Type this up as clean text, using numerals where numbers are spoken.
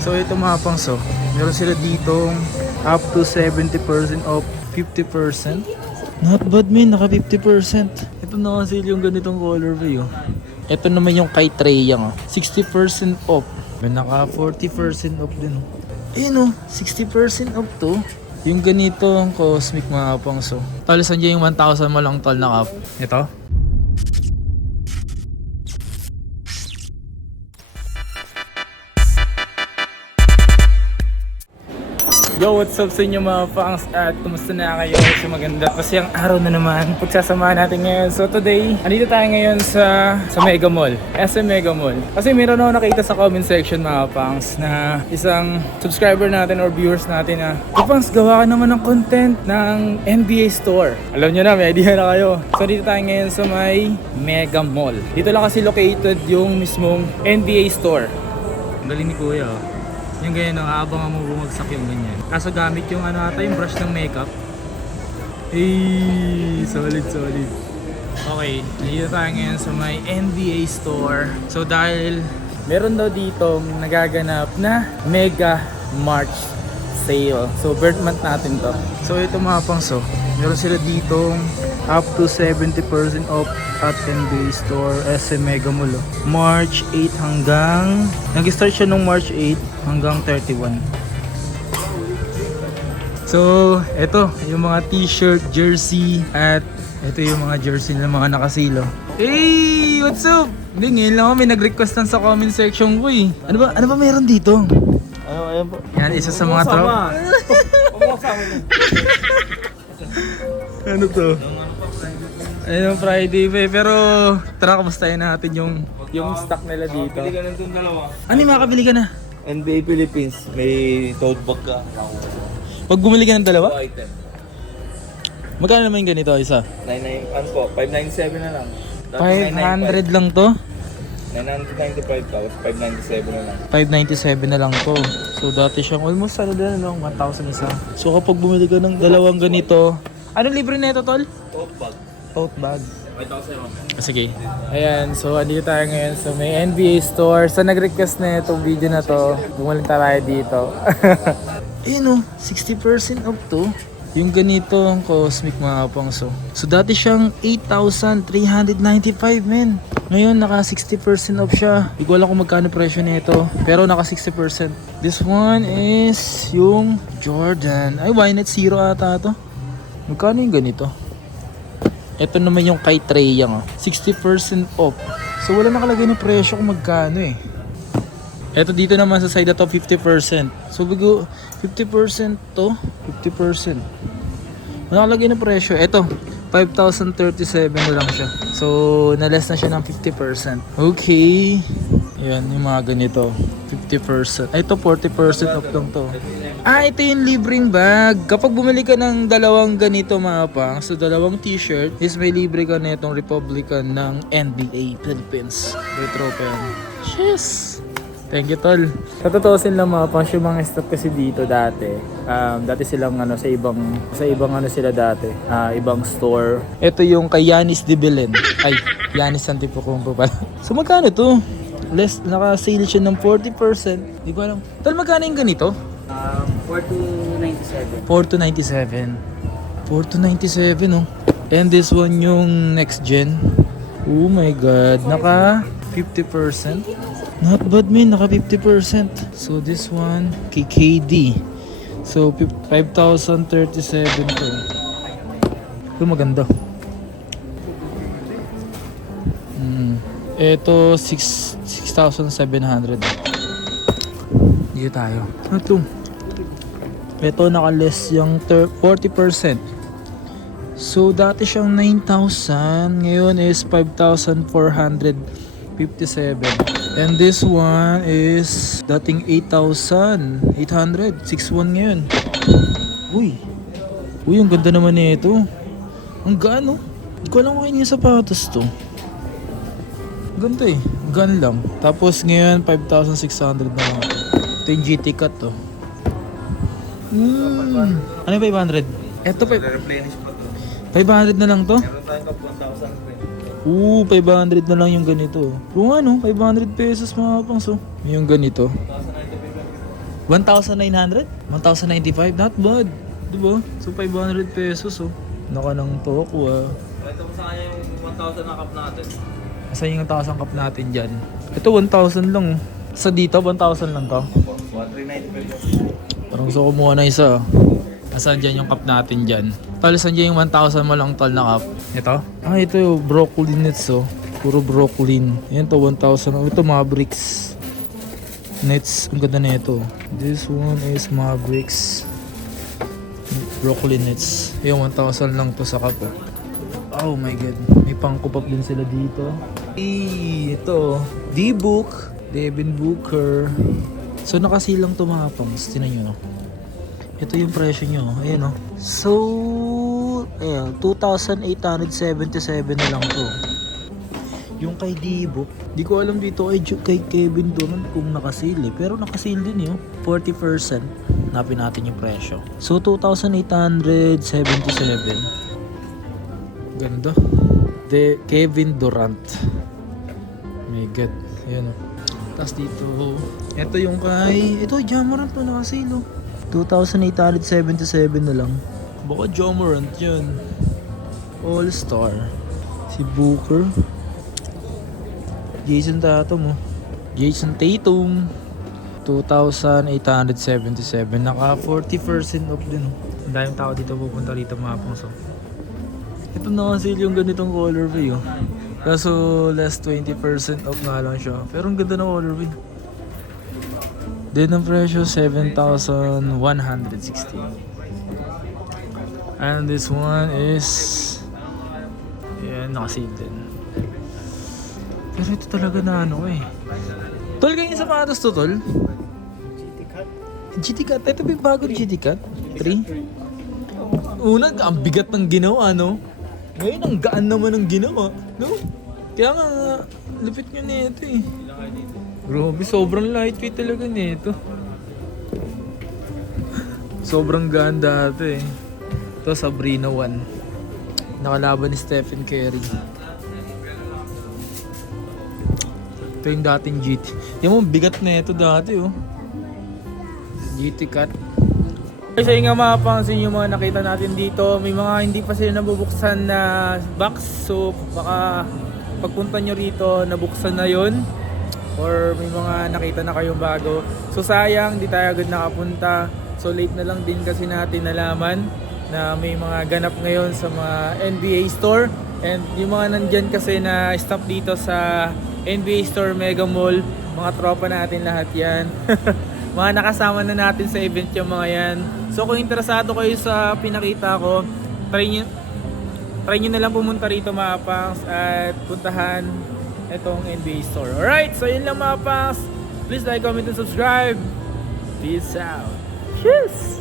So ito mga pangso, meron sila ditong up to 70% off 50%. Not bad man, naka 50%. Ito na kasi yung ganitong colorway oh. Ito naman yung kay Treyang oh. 60% off. May naka 40% off din oh. Ayun oh, 60% off to. Yung ganito ang cosmic mga pangso. Tol, saan yung 1,000 mo lang tol na up? Ito? Yo, what's up sa inyo mga pangs at kumusta na kayo sa maganda kasi ang araw na naman pagsasamahan natin ngayon. So today, andito tayo ngayon sa Mega Mall, SM Mega Mall. Kasi meron ako nakita sa comment section mga pangs na isang subscriber natin or viewers natin na pangs, gawa ka naman ng content ng NBA store. Alam nyo na, may idea na kayo. So dito tayo ngayon sa may Mega Mall. Dito lang kasi located yung mismong NBA store. Ang galing ni Kuya oh. Yung ganyan, habang mo bumagsak yung ganyan. Kaso gamit yung ano ata, yung brush ng makeup. Hey, solid. Okay, dito tayo ngayon sa may NBA store. So dahil meron daw dito nagaganap na Mega March sale. So birth month natin to. So ito mga pangso, meron sila ditong up to 70% off at NBA store SM Mega Mall. March 8 hanggang nag-start siya nung March 8 hanggang 31. So, ito yung mga t-shirt, jersey at ito yung mga jersey ng mga nakasilo. Hey, what's up? Hindi, ngayon lang ako may nag-request lang sa comment section ko eh. Ano ba meron dito? Ayan po. Yan, isa sa mga trop. Ano to? Ayun, Friday pa eh. Pero tara, kamustahin natin yung stock nila dito. Bili ka ng itong dalawa. Ano yung makakabili ka na? NBA Philippines, may tote bag ka. Pag bumili ka ng dalawa? 2 item. Magkano naman yung ganito isa? 99, ano po, 597 na lang. 500 lang to? 995 tapos 597 na lang. 597 na lang to. So dati siyang almost ano din ano, 1,000 isa. So kapag bumili ka ng dalawang ganito, anong libre na ito tol? Tote bag. Tote bag. 5,000. Sige. Ayan, so andito tayo ngayon sa may NBA store. So nag-request na itong video na to. Bumalik tayo dito. Ayun oh, 60% off to. Yung ganito ang cosmic mga pangso. So dati siyang 8,395 men. Ngayon naka 60% off siya. Hindi ko alam kung magkano presyo nito. Pero naka 60%. This one is yung Jordan. Ay, why not zero ata to? Magkano yung ganito? Ito naman yung kay Treyang 60% off. So wala nakalagay ng presyo kung magkano eh. Ito dito naman sa side na to 50%. So bigo 50% to 50%. Wala nakalagay ng presyo. Ito 5,037 na lang siya. So na-less na siya ng 50%. Okay. Yan yung mga ganito. 50%. Ay, ito 40% off lang to. Ah, ito yung libreng bag. Kapag bumili ka ng dalawang ganito mga pang, so dalawang t-shirt, is may libre ka na itong Republican ng NBA Philippines. Retro pa yan. Yes! Thank you, tol. Katotosin lang mga pang, yung mga stock kasi dito dati. Dati silang ano, sa ibang ano sila dati. Ibang store. Ito yung kay Giannis de Belen. Ay, Giannis Antetokounmpo pala. So magkano to? Less, naka-sale siya ng 40%. Di ko alam. Tol, magkano yung ganito? 4,297. 4,297. 4,297 oh. And this one yung next gen. Oh my god. Naka 50%. Not bad man. Naka 50%. So this one kay KD. So 5,037 to. Ito maganda. Ito 6,700. Dito tayo. Ito. Ito naka-less yung 40%. So dati siyang 9,000, ngayon is 5,457. And this one is dating 8,800, 6,1 ngayon. Uy, ang ganda naman nito. Ang gaano? Hindi ko alam kung yung sapatos to. Ganito eh, gan lang. Tapos ngayon 5,600 na lang. Ito yung GT cut to. Ano yung 500? Ito pa. Replenish pa to. 500 na lang to? Meron tayong kap 1,000. 500 na lang yung ganito. Kung ano, 500 pesos mga pangso. Yung ganito. 1,900? 1,095? Not bad. Diba? So 500 pesos oh. Naka ng toko ah. Ito mo sa kanya yung 1,000 na cup natin. Asan yung 1,000 cup natin dyan? Ito 1,000 lang oh. Sa dito 1,000 lang to. 1,395. Parang gusto ko muna na isa. Asan dyan yung cup natin dyan? Tol, asan dyan yung 1,000 mo lang tol na cup? Ito? Ah, ito yung broccoli nets oh. Puro broccoli. Yan to 1,000. Oh, ito Mavericks. Nets. Ang ganda na ito. This one is Mavericks. Broccoli nets. Yung 1,000 lang to sa cup oh. Oh my god. May pangkupap din sila dito. Ito. D-Book. Devin Booker. So nakasilang to mga pangs. Tinan nyo. Ito yung presyo nyo. Ayan o. So, ayan, 2,877 na lang to. Yung kay D-Book, di ko alam dito kay Kevin Durant kung nakasili. Pero nakasil din yun. 40%. Napin natin yung presyo. So, 2,877. Ganda. Kevin Durant. My God. Ayan o. Tapos dito, ito yung kay, ito, Jamorant to nakasilo. 2,877 na lang. Baka Jamorant yun. All-Star. Si Booker. Jason Tatum. Jason Tatum. 2,877. Naka 40% off din. Ang daming tao dito pupunta rito mga pangso. Ito nakasale yung ganitong colorway oh. Kaso less 20% off nga lang siya. Pero ang ganda ng colorway. Din ang presyo 7,160. And this one is yan, nakasale din. Pero ito talaga na ano eh. Tol, ganyan sapatos to tol? GT Cut. Ito ba yung bagong GT Cut? 3? Una, ang bigat ng ginawa no? Ngayon ang gaan naman ng ginawa no? Kaya nga, lupit nyo nito eh. Grabe, sobrang lightweight talaga nito. Sobrang gaan dati eh. Ito Sabrina 1. Nakalaban ni Stephen Curry. Ito yung dating GT. Yung mo, bigat na ito dati oh. GT Cut. Kasi nga mapapansin yung mga nakita natin dito, may mga hindi pa sila nabubuksan na box. So baka pagpunta nyo rito, nabuksan na yon or may mga nakita na kayong bago. So sayang, di tayo agad nakapunta. So late na lang din kasi natin nalaman na may mga ganap ngayon sa mga NBA store. And yung mga nandyan kasi na stop dito sa NBA store Mega Mall, mga tropa natin lahat yan. Mga nakasama na natin sa event yung mga yan. So kung interesado kayo sa pinakita ko, try nyo na lang pumunta rito mga pangs at puntahan itong NBA store. Alright, so yun lang mga pangs. Please like, comment, and subscribe. Peace out. Cheers!